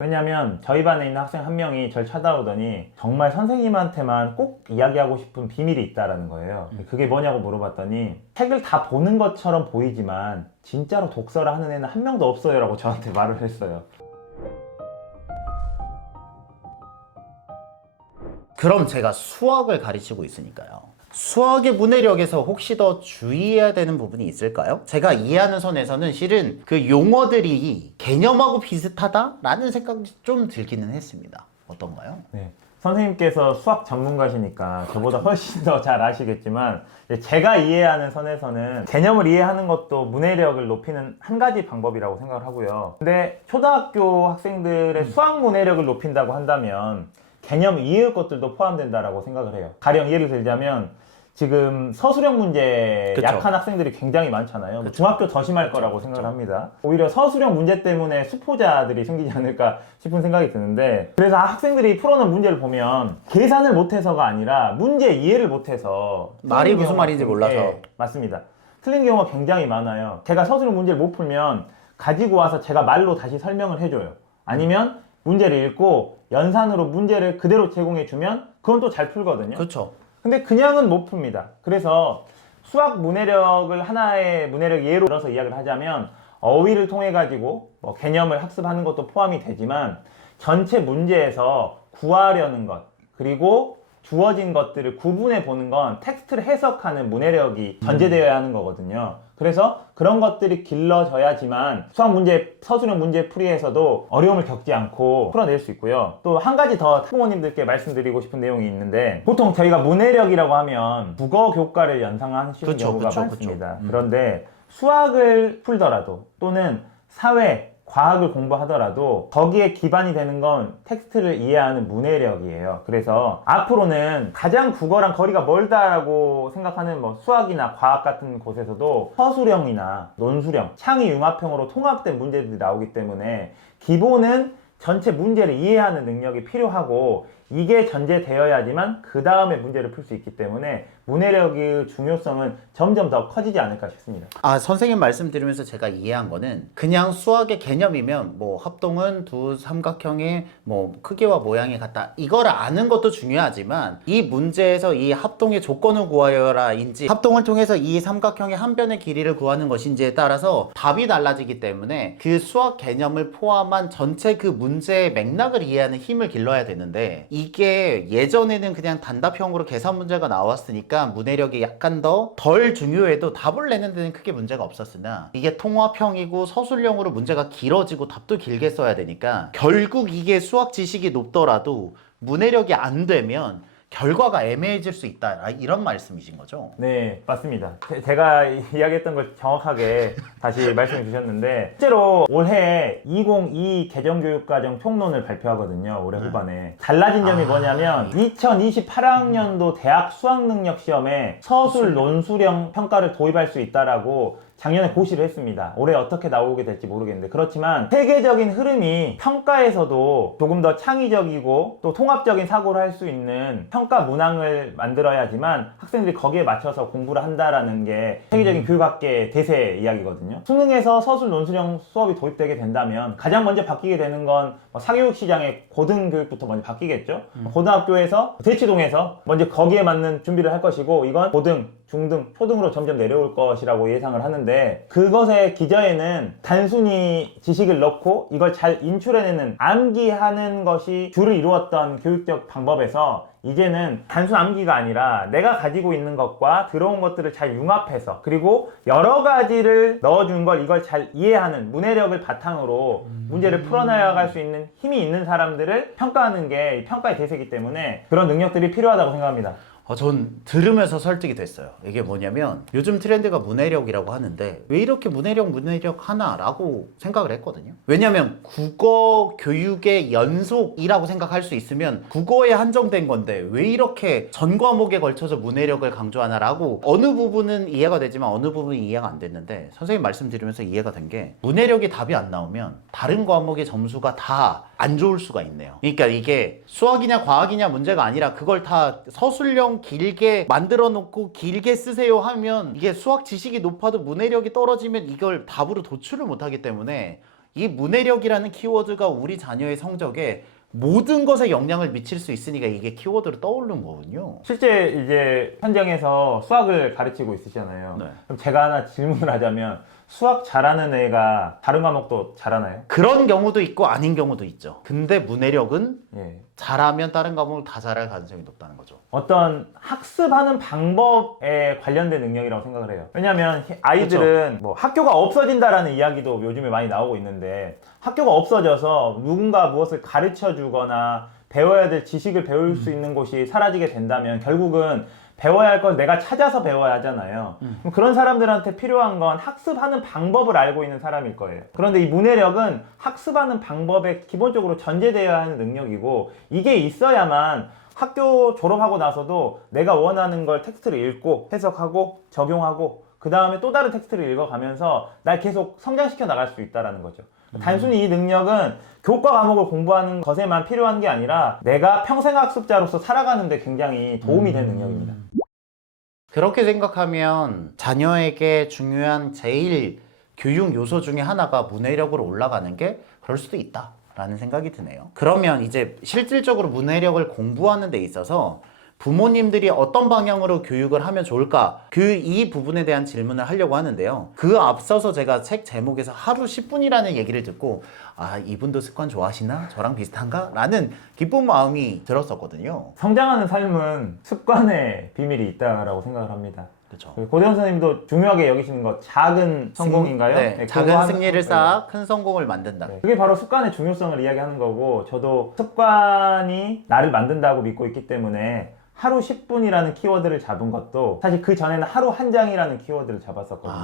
왜냐면 저희 반에 있는 학생 한 명이 절 찾아오더니 정말 선생님한테만 꼭 이야기하고 싶은 비밀이 있다라는 거예요. 그게 뭐냐고 물어봤더니 책을 다 보는 것처럼 보이지만 진짜로 독서를 하는 애는 한 명도 없어요 라고 저한테 말을 했어요. 그럼 제가 수학을 가르치고 있으니까요. 수학의 문해력에서 혹시 더 주의해야 되는 부분이 있을까요? 제가 이해하는 선에서는 실은 그 용어들이 개념하고 비슷하다라는 생각이 좀 들기는 했습니다. 어떤가요? 네. 선생님께서 수학 전문가시니까 저보다 훨씬 더 잘 아시겠지만 제가 이해하는 선에서는 개념을 이해하는 것도 문해력을 높이는 한 가지 방법이라고 생각을 하고요. 근데 초등학교 학생들의 수학 문해력을 높인다고 한다면 개념 이해의 것들도 포함된다라고 생각을 해요. 가령 예를 들자면 지금 서술형 문제 그쵸. 약한 학생들이 굉장히 많잖아요. 그쵸. 중학교 더 심할 거라고 그쵸. 생각을 합니다. 오히려 서술형 문제 때문에 수포자들이 생기지 않을까 싶은 생각이 드는데, 그래서 학생들이 풀어놓은 문제를 보면 계산을 못해서가 아니라 문제 이해를 못해서 말이 틀린 무슨 경우가 말인지 몰라서. 맞습니다. 틀린 경우가 굉장히 많아요. 제가 서술형 문제를 못 풀면 가지고 와서 제가 말로 다시 설명을 해줘요. 아니면 문제를 읽고 연산으로 문제를 그대로 제공해주면 그건 또 잘 풀거든요. 그렇죠. 근데 그냥은 못 풉니다. 그래서 수학 문해력을 하나의 문해력 예로 들어서 이야기를 하자면 어휘를 통해 가지고 뭐 개념을 학습하는 것도 포함이 되지만 전체 문제에서 구하려는 것, 그리고 주어진 것들을 구분해 보는 건 텍스트를 해석하는 문해력이 전제되어야 하는 거거든요. 그래서 그런 것들이 길러져야지만 수학 문제, 서술형 문제 풀이에서도 어려움을 겪지 않고 풀어낼 수 있고요. 또 한 가지 더 학부모님들께 말씀드리고 싶은 내용이 있는데, 보통 저희가 문해력이라고 하면 국어 교과를 연상하시는 그쵸, 경우가 그쵸, 많습니다. 그쵸. 그런데 수학을 풀더라도 또는 사회, 과학을 공부하더라도 거기에 기반이 되는 건 텍스트를 이해하는 문해력이에요. 그래서 앞으로는 가장 국어랑 거리가 멀다라고 생각하는 뭐 수학이나 과학 같은 곳에서도 서술형이나 논술형, 창의 융합형으로 통합된 문제들이 나오기 때문에 기본은 전체 문제를 이해하는 능력이 필요하고 이게 전제되어야지만 그 다음에 문제를 풀 수 있기 때문에 문해력의 중요성은 점점 더 커지지 않을까 싶습니다. 아, 선생님 말씀 들으면서 제가 이해한 거는 그냥 수학의 개념이면 뭐 합동은 두 삼각형의 뭐 크기와 모양이 같다. 이걸 아는 것도 중요하지만 이 문제에서 이 합동의 조건을 구하여라인지 합동을 통해서 이 삼각형의 한 변의 길이를 구하는 것인지에 따라서 답이 달라지기 때문에 그 수학 개념을 포함한 전체 그 문제의 맥락을 이해하는 힘을 길러야 되는데, 이게 예전에는 그냥 단답형으로 계산 문제가 나왔으니까 문해력이 약간 덜 중요해도 답을 내는 데는 크게 문제가 없었으나, 이게 통합형이고 서술형으로 문제가 길어지고 답도 길게 써야 되니까 결국 이게 수학 지식이 높더라도 문해력이 안 되면 결과가 애매해질 수 있다, 이런 말씀이신 거죠? 네, 맞습니다. 제가 이야기했던 걸 정확하게 다시 말씀해 주셨는데, 실제로 올해 2022 개정교육과정 총론을 발표하거든요. 올해 후반에. 달라진 점이 뭐냐면 2028학년도 대학 수학능력 시험에 서술 논술형 평가를 도입할 수 있다라고 작년에 고시를 했습니다. 올해 어떻게 나오게 될지 모르겠는데, 그렇지만 세계적인 흐름이 평가에서도 조금 더 창의적이고 또 통합적인 사고를 할 수 있는 평가 문항을 만들어야지만 학생들이 거기에 맞춰서 공부를 한다라는 게 세계적인 교육학계의 대세 이야기거든요. 수능에서 서술 논술형 수업이 도입되게 된다면 가장 먼저 바뀌게 되는 건 사교육 시장의 고등교육부터 먼저 바뀌겠죠. 고등학교에서 대치동에서 먼저 거기에 맞는 준비를 할 것이고, 이건 고등, 중등, 초등으로 점점 내려올 것이라고 예상을 하는데, 그것의 기저에는 단순히 지식을 넣고 이걸 잘 인출해내는 암기하는 것이 주를 이루었던 교육적 방법에서 이제는 단순 암기가 아니라 내가 가지고 있는 것과 들어온 것들을 잘 융합해서, 그리고 여러 가지를 넣어준 걸 이걸 잘 이해하는 문해력을 바탕으로 문제를 풀어나갈 수 있는 힘이 있는 사람들을 평가하는 게 평가의 대세이기 때문에 그런 능력들이 필요하다고 생각합니다. 전 들으면서 설득이 됐어요. 이게 뭐냐면 요즘 트렌드가 문해력이라고 하는데 왜 이렇게 문해력 하나라고 생각을 했거든요. 왜냐면 국어 교육의 연속이라고 생각할 수 있으면 국어에 한정된 건데 왜 이렇게 전 과목에 걸쳐서 문해력을 강조하나라고, 어느 부분은 이해가 되지만 어느 부분은 이해가 안 됐는데, 선생님 말씀 들으면서 이해가 된 게 문해력이 답이 안 나오면 다른 과목의 점수가 다 안 좋을 수가 있네요. 그러니까 이게 수학이냐 과학이냐 문제가 아니라 그걸 다 서술형 길게 만들어 놓고 길게 쓰세요 하면 이게 수학 지식이 높아도 문해력이 떨어지면 이걸 답으로 도출을 못 하기 때문에 이 문해력이라는 키워드가 우리 자녀의 성적에 모든 것에 영향을 미칠 수 있으니까 이게 키워드로 떠오른 거군요. 실제 이제 현장에서 수학을 가르치고 있으시잖아요. 네. 그럼 제가 하나 질문을 하자면 수학 잘하는 애가 다른 과목도 잘하나요? 그런 경우도 있고 아닌 경우도 있죠. 근데 문해력은 예. 잘하면 다른 과목을 다 잘할 가능성이 높다는 거죠. 어떤 학습하는 방법에 관련된 능력이라고 생각을 해요. 왜냐하면 아이들은 뭐 학교가 없어진다라는 이야기도 요즘에 많이 나오고 있는데 학교가 없어져서 누군가 무엇을 가르쳐 주거나 배워야 될 지식을 배울 수 있는 곳이 사라지게 된다면 결국은 배워야 할 걸 내가 찾아서 배워야 하잖아요. 그럼 그런 사람들한테 필요한 건 학습하는 방법을 알고 있는 사람일 거예요. 그런데 이 문해력은 학습하는 방법에 기본적으로 전제되어야 하는 능력이고 이게 있어야만 학교 졸업하고 나서도 내가 원하는 걸 텍스트를 읽고 해석하고 적용하고 그 다음에 또 다른 텍스트를 읽어가면서 날 계속 성장시켜 나갈 수 있다는 거죠. 단순히 이 능력은 교과 과목을 공부하는 것에만 필요한 게 아니라 내가 평생학습자로서 살아가는데 굉장히 도움이 되는 능력입니다. 그렇게 생각하면 자녀에게 중요한 제일 교육 요소 중에 하나가 문해력으로 올라가는 게 그럴 수도 있다라는 생각이 드네요. 그러면 이제 실질적으로 문해력을 공부하는 데 있어서 부모님들이 어떤 방향으로 교육을 하면 좋을까? 이 부분에 대한 질문을 하려고 하는데요. 그 앞서서 제가 책 제목에서 하루 10분이라는 얘기를 듣고 아, 이분도 습관 좋아하시나? 저랑 비슷한가? 라는 기쁜 마음이 들었었거든요. 성장하는 삶은 습관의 비밀이 있다라고 생각을 합니다. 그렇죠. 고대현 선생님도 중요하게 여기시는 것 작은 성공인가요? 네, 네, 작은 그거 승리를 하는 쌓아 큰 성공을 만든다. 네. 그게 바로 습관의 중요성을 이야기하는 거고 저도 습관이 나를 만든다고 믿고 있기 때문에 하루 10분이라는 키워드를 잡은 것도 사실 그 전에는 하루 한 장이라는 키워드를 잡았었거든요.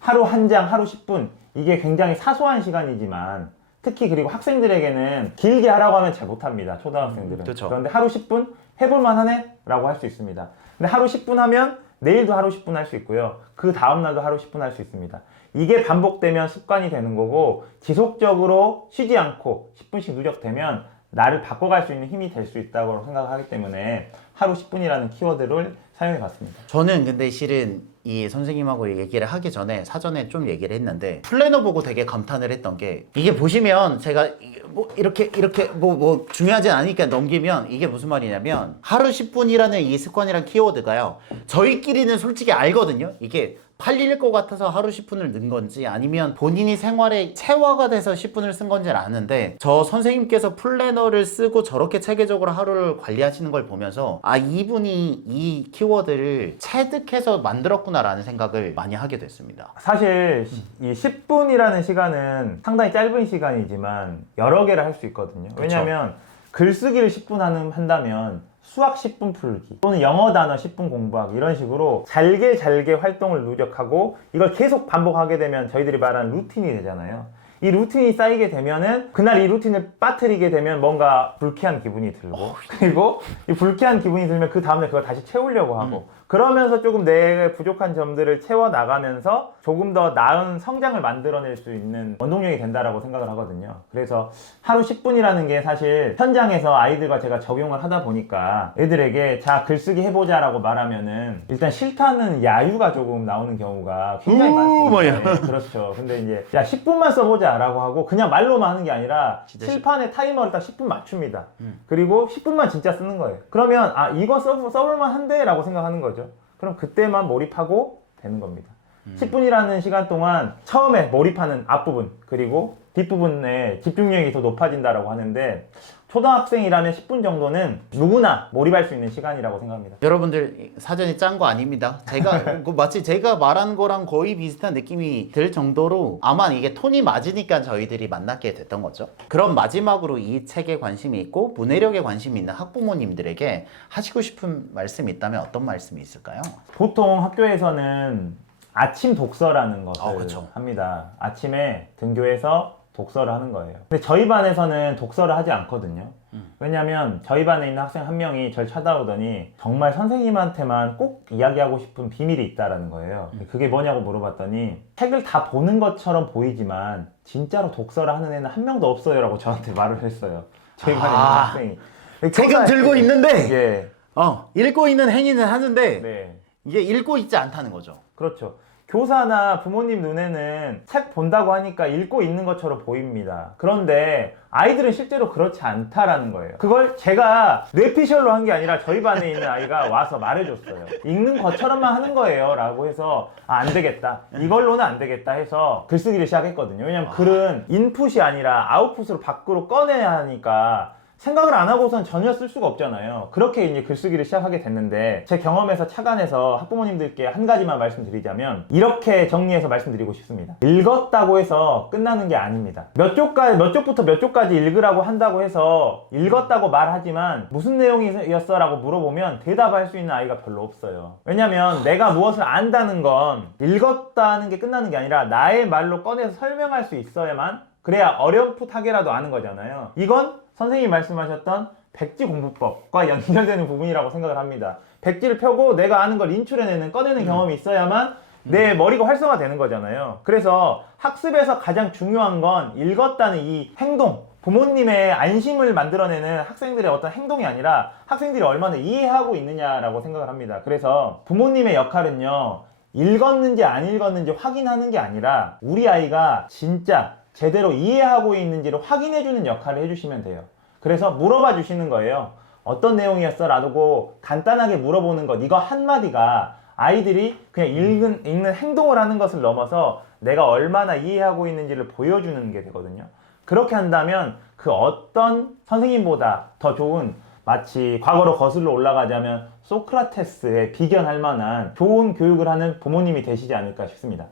하루 한 장, 하루 10분 이게 굉장히 사소한 시간이지만 특히 그리고 학생들에게는 길게 하라고 하면 잘 못합니다. 초등학생들은. 그렇죠. 그런데 하루 10분 해볼만 하네? 라고 할 수 있습니다. 근데 하루 10분 하면 내일도 하루 10분 할 수 있고요. 그 다음날도 하루 10분 할 수 있습니다. 이게 반복되면 습관이 되는 거고 지속적으로 쉬지 않고 10분씩 누적되면 나를 바꿔갈 수 있는 힘이 될 수 있다고 생각하기 때문에 하루 10분이라는 키워드를 사용해 봤습니다. 저는 근데 실은 이 선생님하고 얘기를 하기 전에 사전에 좀 얘기를 했는데 플래너 보고 되게 감탄을 했던 게 이게 보시면 제가 뭐 이렇게 뭐 중요하진 않으니까 넘기면 이게 무슨 말이냐면 하루 10분이라는 이 습관이란 키워드가요. 저희끼리는 솔직히 알거든요. 이게 팔릴 것 같아서 하루 10분을 넣은 건지 아니면 본인이 생활에 체화가 돼서 10분을 쓴 건지는 아는데 저 선생님께서 플래너를 쓰고 저렇게 체계적으로 하루를 관리하시는 걸 보면서 아 이분이 이 키워드를 체득해서 만들었구나라는 생각을 많이 하게 됐습니다. 사실 이 10분이라는 시간은 상당히 짧은 시간이지만 여러 개를 할 수 있거든요. 왜냐하면 글쓰기를 10분 한다면 수학 10분 풀기 또는 영어 단어 10분 공부하기 이런 식으로 잘게 활동을 누적하고 이걸 계속 반복하게 되면 저희들이 말하는 루틴이 되잖아요. 이 루틴이 쌓이게 되면은 그날 이 루틴을 빠뜨리게 되면 뭔가 불쾌한 기분이 들고 그리고 이 불쾌한 기분이 들면 그 다음날 그걸 다시 채우려고 하고 그러면서 조금 내 부족한 점들을 채워 나가면서 조금 더 나은 성장을 만들어낼 수 있는 원동력이 된다라고 생각을 하거든요. 그래서 하루 10분이라는 게 사실 현장에서 아이들과 제가 적용을 하다 보니까 애들에게 자 글쓰기 해보자 라고 말하면은 일단 싫다는 야유가 조금 나오는 경우가 굉장히 많습니다. 네, 그렇죠. 근데 이제 야 10분만 써보자 라고 하고 그냥 말로만 하는 게 아니라 칠판에 타이머를 딱 10분 맞춥니다. 그리고 10분만 진짜 쓰는 거예요. 그러면 아 이거 써볼만 한데 라고 생각하는 거죠. 그럼 그때만 몰입하고 되는 겁니다. 10분이라는 시간 동안 처음에 몰입하는 앞부분 그리고 뒷부분에 집중력이 더 높아진다라고 하는데 초등학생이라면 10분 정도는 누구나 몰입할 수 있는 시간이라고 생각합니다. 여러분들 사전에 짠 거 아닙니다. 제가 마치 제가 말한 거랑 거의 비슷한 느낌이 들 정도로 아마 이게 톤이 맞으니까 저희들이 만나게 됐던 거죠. 그럼 마지막으로 이 책에 관심이 있고 문해력에 관심이 있는 학부모님들에게 하시고 싶은 말씀이 있다면 어떤 말씀이 있을까요? 보통 학교에서는 아침 독서라는 것을 그쵸. 합니다. 아침에 등교해서 독서를 하는 거예요. 근데 저희 반에서는 독서를 하지 않거든요. 왜냐면 저희 반에 있는 학생 한 명이 절 찾아오더니 정말 선생님한테만 꼭 이야기하고 싶은 비밀이 있다라는 거예요. 그게 뭐냐고 물어봤더니 책을 다 보는 것처럼 보이지만 진짜로 독서를 하는 애는 한 명도 없어요 라고 저한테 말을 했어요. 저희 반에 있는 학생이. 책은 들고 있는데 예. 읽고 있는 행위는 하는데 네. 이게 읽고 있지 않다는 거죠. 그렇죠. 교사나 부모님 눈에는 책 본다고 하니까 읽고 있는 것처럼 보입니다. 그런데 아이들은 실제로 그렇지 않다라는 거예요. 그걸 제가 뇌피셜로 한 게 아니라 저희 반에 있는 아이가 와서 말해줬어요. 읽는 것처럼만 하는 거예요 라고 해서 안 되겠다, 이걸로는 안 되겠다 해서 글쓰기를 시작했거든요. 왜냐면 글은 인풋이 아니라 아웃풋으로 밖으로 꺼내야 하니까 생각을 안 하고선 전혀 쓸 수가 없잖아요. 그렇게 이제 글쓰기를 시작하게 됐는데, 제 경험에서 착안해서 학부모님들께 한 가지만 말씀드리자면 이렇게 정리해서 말씀드리고 싶습니다. 읽었다고 해서 끝나는 게 아닙니다. 몇 쪽부터 몇 쪽까지 읽으라고 한다고 해서 읽었다고 말하지만 무슨 내용이었어? 라고 물어보면 대답할 수 있는 아이가 별로 없어요. 왜냐면 내가 무엇을 안다는 건 읽었다는 게 끝나는 게 아니라 나의 말로 꺼내서 설명할 수 있어야만, 그래야 어렴풋하게라도 아는 거잖아요. 이건 선생님이 말씀하셨던 백지 공부법과 연결되는 부분이라고 생각을 합니다. 백지를 펴고 내가 아는 걸 인출해내는, 꺼내는 경험이 있어야만 내 머리가 활성화되는 거잖아요. 그래서 학습에서 가장 중요한 건 읽었다는 이 행동, 부모님의 안심을 만들어내는 학생들의 어떤 행동이 아니라 학생들이 얼마나 이해하고 있느냐라고 생각을 합니다. 그래서 부모님의 역할은요, 읽었는지 안 읽었는지 확인하는 게 아니라 우리 아이가 진짜 제대로 이해하고 있는지를 확인해주는 역할을 해주시면 돼요. 그래서 물어봐 주시는 거예요. 어떤 내용이었어? 라고 간단하게 물어보는 것, 이거 한마디가 아이들이 그냥 읽는 행동을 하는 것을 넘어서 내가 얼마나 이해하고 있는지를 보여주는 게 되거든요. 그렇게 한다면 그 어떤 선생님보다 더 좋은, 마치 과거로 거슬러 올라가자면 소크라테스에 비견할 만한 좋은 교육을 하는 부모님이 되시지 않을까 싶습니다.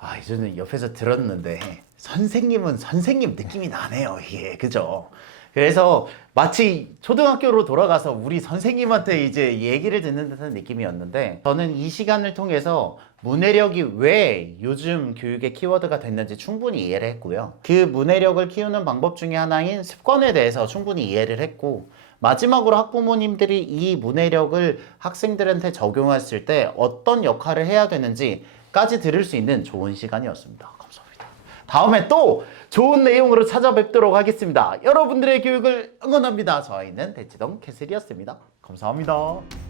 아, 이제는 옆에서 들었는데 선생님은 선생님 느낌이 나네요, 이게. 그죠? 그래서 마치 초등학교로 돌아가서 우리 선생님한테 이제 얘기를 듣는 듯한 느낌이었는데, 저는 이 시간을 통해서 문해력이 왜 요즘 교육의 키워드가 됐는지 충분히 이해를 했고요. 그 문해력을 키우는 방법 중에 하나인 습관에 대해서 충분히 이해를 했고, 마지막으로 학부모님들이 이 문해력을 학생들한테 적용했을 때 어떤 역할을 해야 되는지까지 들을 수 있는 좋은 시간이었습니다. 감사합니다. 다음에 또 좋은 내용으로 찾아뵙도록 하겠습니다. 여러분들의 교육을 응원합니다. 저희는 대치동 캐슬이었습니다. 감사합니다.